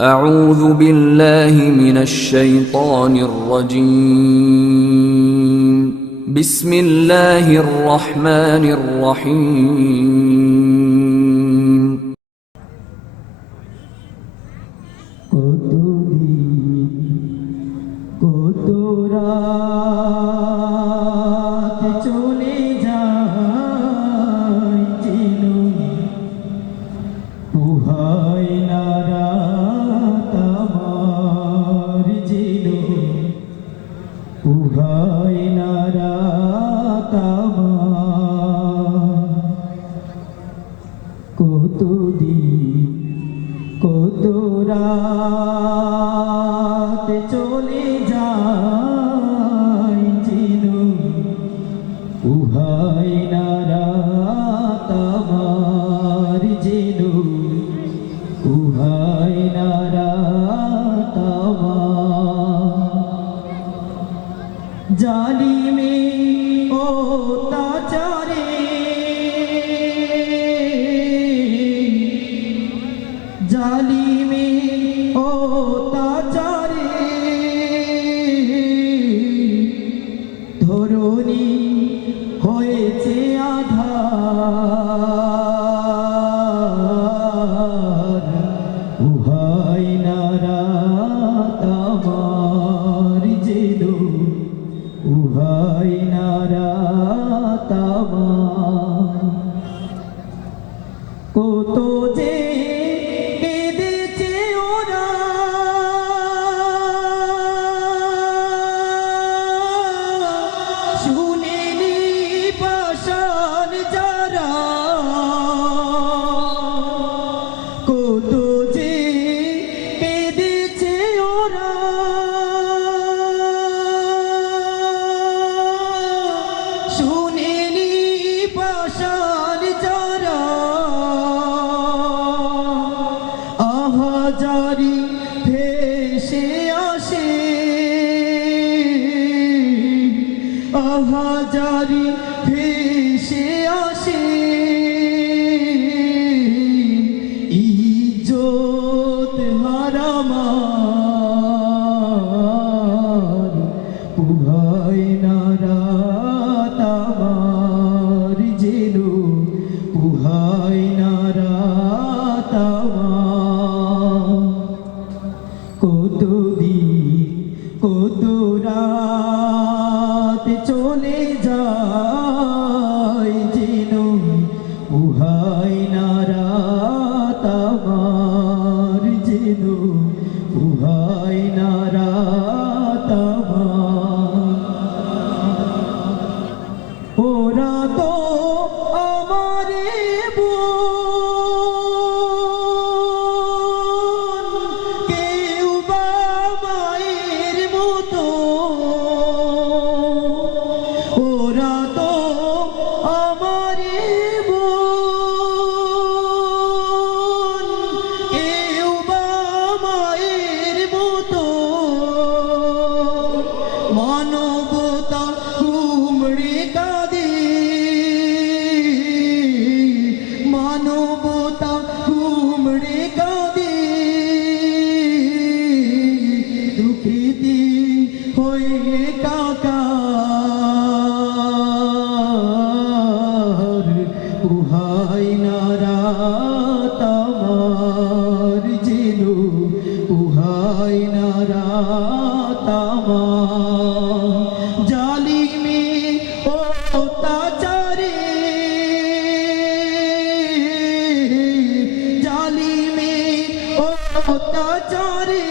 أعوذ بالله من الشيطان الرجيم بسم الله الرحمن الرحيم কত রাত চলে যায় চিনো পুহায় না রাত আমার চিনো পুহায় না রাত আমার কত রাত চলে যায় চিনো উহাই না রাত আমার চিনো উহাই না রাত আমার জালিমে অত্যাচারে জালিমে অত্যাচারে ধরণী হয়েছে আধার উহাই না রাত আমার যেনো উহাই না রাত আমার কত যে জারি ভেসে আসে আহাজারি ভেসে আসে ইজ্জত হারামার পুহাই না রাত আমার যেনো পুহাই না রাত কত রাত চলে যায় যেনো উহাই না রাত আমার যেনো উহাই না রাত আমার ওরা তো আমারে ওরা তো আমারে বোন কেউ বা মায়ের মতো মানবতা কুমড়ে কাঁদে মানবতা কুমড়ে কাঁদে দুঃখিতি হয়ে কাকা উহাই না রাত আমার যেনো উহাই না রাত আমার জালিমে অত্যাচারে জালিমে অত্যাচারে